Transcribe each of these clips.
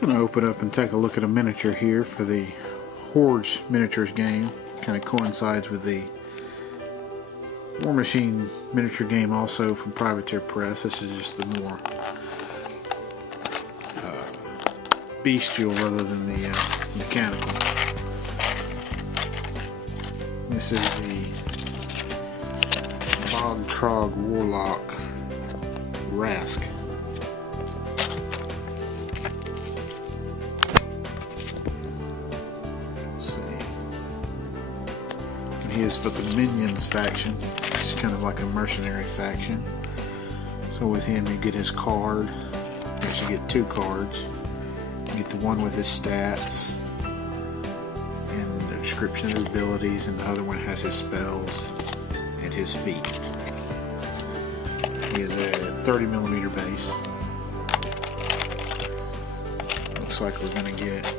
Going to open up and take a look at a miniature here for the Hordes miniatures game. Kind of coincides with the Warmachine miniature game also from Privateer Press. This is just the more bestial rather than the mechanical. This is the Bog Trog Warlock Rask. He is for the Minions faction. It's kind of like a mercenary faction. So with him you get his card. You actually get two cards. You get the one with his stats and the description of his abilities, and the other one has his spells and his feat. He is a 30mm base. Looks like we're going to get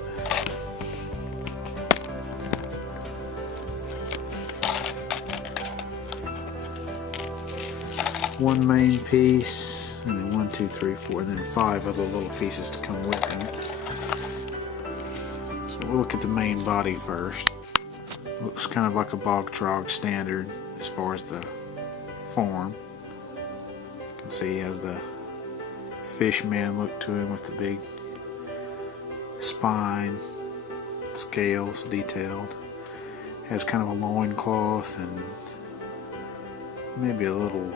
one main piece, and then 1, 2, 3, 4, and then 5 other little pieces to come with him. So we'll look at the main body first. Looks kind of like a Bog Trog standard as far as the form. You can see he has the fishman look to him with the big spine, scales detailed. Has kind of a loincloth and maybe a little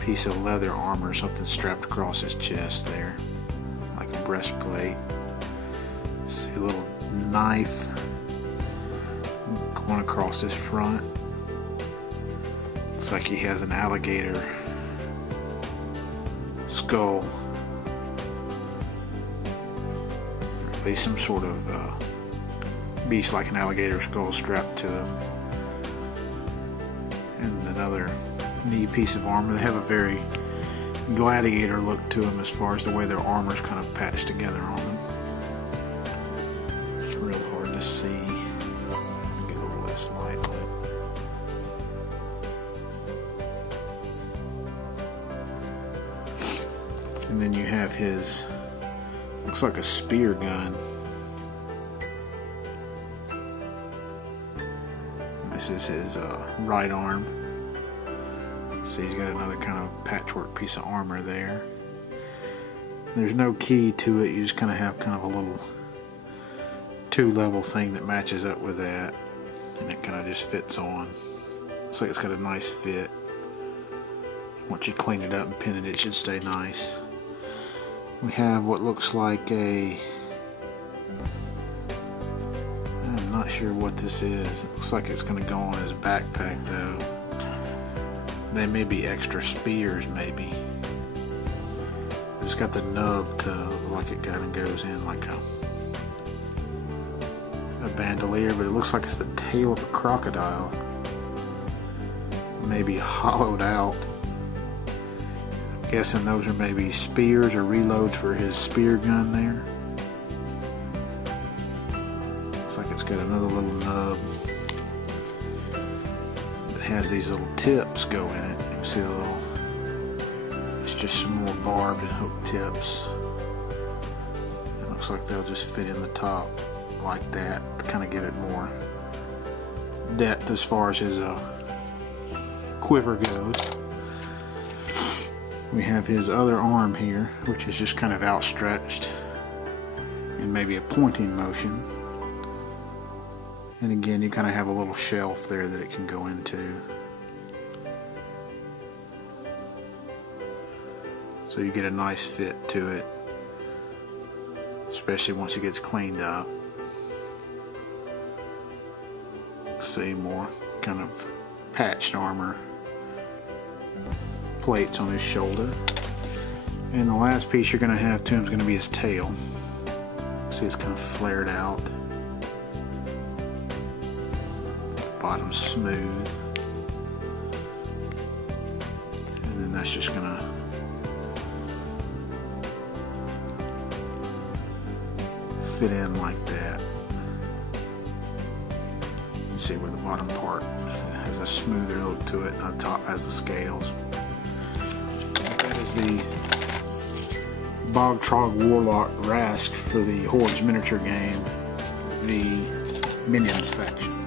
piece of leather armor or something strapped across his chest there, like a breastplate. See a little knife going across his front. Looks like he has an alligator skull, or at least some sort of beast like an alligator skull strapped to him. And another neat piece of armor. They have a very gladiator look to them as far as the way their armor's kind of patched together on them. It's real hard to see. Get a little less light on it. And then you have his, looks like a spear gun. This is his right arm. See, he's got another kind of patchwork piece of armor there. There's no key to it. You just kind of have kind of a little 2-level thing that matches up with that, and it kind of just fits on. Looks like it's got a nice fit. Once you clean it up and pin it, it should stay nice. We have what looks like a, I'm not sure what this is. It looks like it's going to go on his backpack though. They may be extra spears maybe. It's got the nub to look like it kind of goes in like a bandolier, but it looks like it's the tail of a crocodile. Maybe hollowed out. I'm guessing those are maybe spears or reloads for his spear gun there. Looks like it's got another little nub that has these little tips go in it. You can see a little, it's just some more barbed and hooked tips. It looks like they'll just fit in the top like that to kind of give it more depth as far as his quiver goes. We have his other arm here, which is just kind of outstretched and maybe a pointing motion. And again, you kind of have a little shelf there that it can go into. So you get a nice fit to it, especially once it gets cleaned up. See more kind of patched armor, plates on his shoulder. And the last piece you're going to have to him is going to be his tail. See, it's kind of flared out. Bottom smooth, and then that's just gonna fit in like that. You see where the bottom part has a smoother look to it, and the top has the scales. That is the Bog Trog Warlock Rask for the Hordes miniature game, the Minions faction.